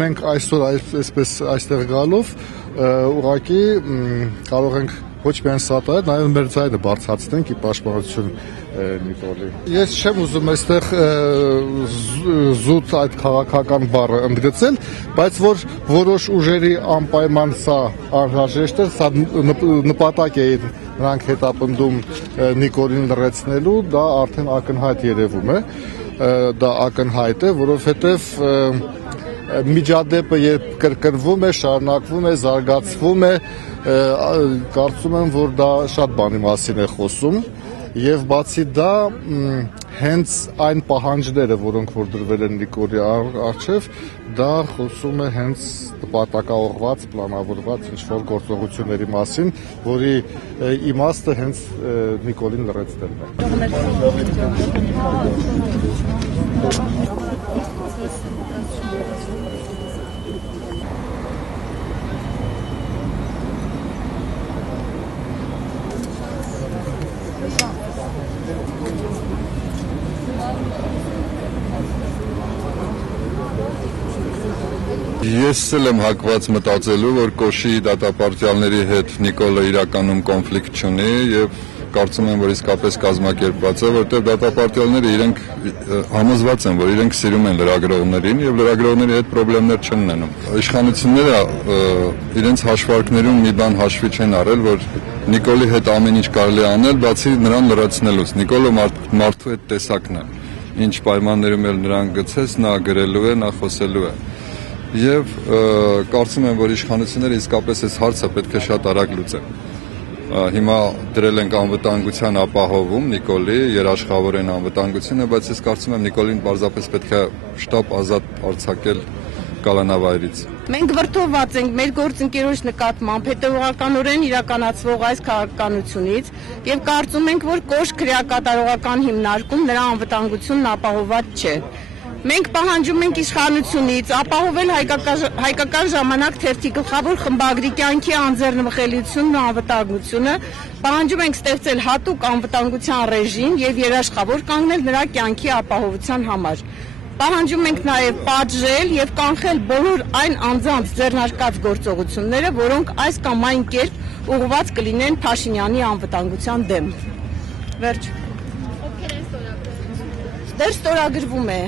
Մենք այսօր այսպես այստեղ գալով ուղղակի կարող ենք ոչ միայն սատարել, նաև մեր ձայնը բարձրացնենք ի պաշտպանություն Նիկոլի։ Ես չեմ ուզում այստեղ զուտ այդ քաղաքական բառը ընդգծել, բայց որ որոշ ուժերի անպայման սա անհրաժեշտ է, սա նպատակ է նրանք հետապնդում Նիկոլին լրացնելու, դա արդեն ակնհայտ երևում է, դա ակնհայտ է, որովհետև միջադեպը երբ կրկնվում է, շարունակվում է, զարգացվում է, կարծում եմ, որ դա շատ բանի մասին է խոսում եւ բացի դա հենց այն պահանջները, որոնք որ դրվել են Նիկոլի առջև, դա խոսում է հենց նպատակաուղղված, պլանավորված ինչ-որ գործողությունների մասին, որի իմաստը հենց Նիկոլին լրացնելն է։ Ես էլ եմ հակված մտածելու, որ Կոշի դատապարտյալների հետ Նիկոլը իրականում կոնֆլիկտ չունի եւ կարծում եմ, որ իսկապես կազմակերպված է, որտեղ դատապարտյալները իրենք համոզված են, որ իրենք սիրում են լրագրողներին եւ լրագրողների հետ խնդիրներ չեն ունենում։ Իշխանությունները իրենց հաշվարկներում մի բան հաշվի չեն առել, որ Նիկոլի հետ ամեն ինչ կարելի է անել, բացի նրան լրացնելուց։ Նիկոլը մարդու հետ տեսակն է։ Ինչ պայմաններում էլ նրան գցես, նա գրելու է, նա խոսելու է։ Եվ կարծում եմ, որ իշխանությունները իսկապես այս հարցը պետք է շատ արագ լուծեն։ Հիմա դրել ենք անվտանգության ապահովում Նիկոլի, երաշխավորեն անվտանգությունը, բայց ես կարծում եմ Նիկոլին պարզապես պետք է շտապ ազատ արձակել կալանավայրից։ Մենք վրդովված ենք մեր գործընկերոջ նկատմամբ հետևողականորեն իրականացվող այս քաղաքականությունից եւ կարծում ենք, որ Կոշ քրեակատարողական հիմնարկում նրա անվտանգությունն ապահովված չէ։ Մենք պահանջում ենք իշխանությունից ապահովել հայկական ժամանակ թերթի գլխավոր խմբագրի կյանքի անձեռնմխելիությունն ու անվտանգությունը, պահանջում ենք ստեղծել հատուկ անվտանգության ռեժիմ եւ երաշխավոր կանգնել նրա կյանքի ապահովության համար։ Պահանջում ենք նաեւ պատժել եւ կանխել բոլոր այն անձանց ձեռնարկած գործողությունները, որոնք այս կամ այն կերպ ուղղված կլինեն Փաշինյանի անվտանգության դեմ։ Վերջ։ Դեռ ստորագրվում է։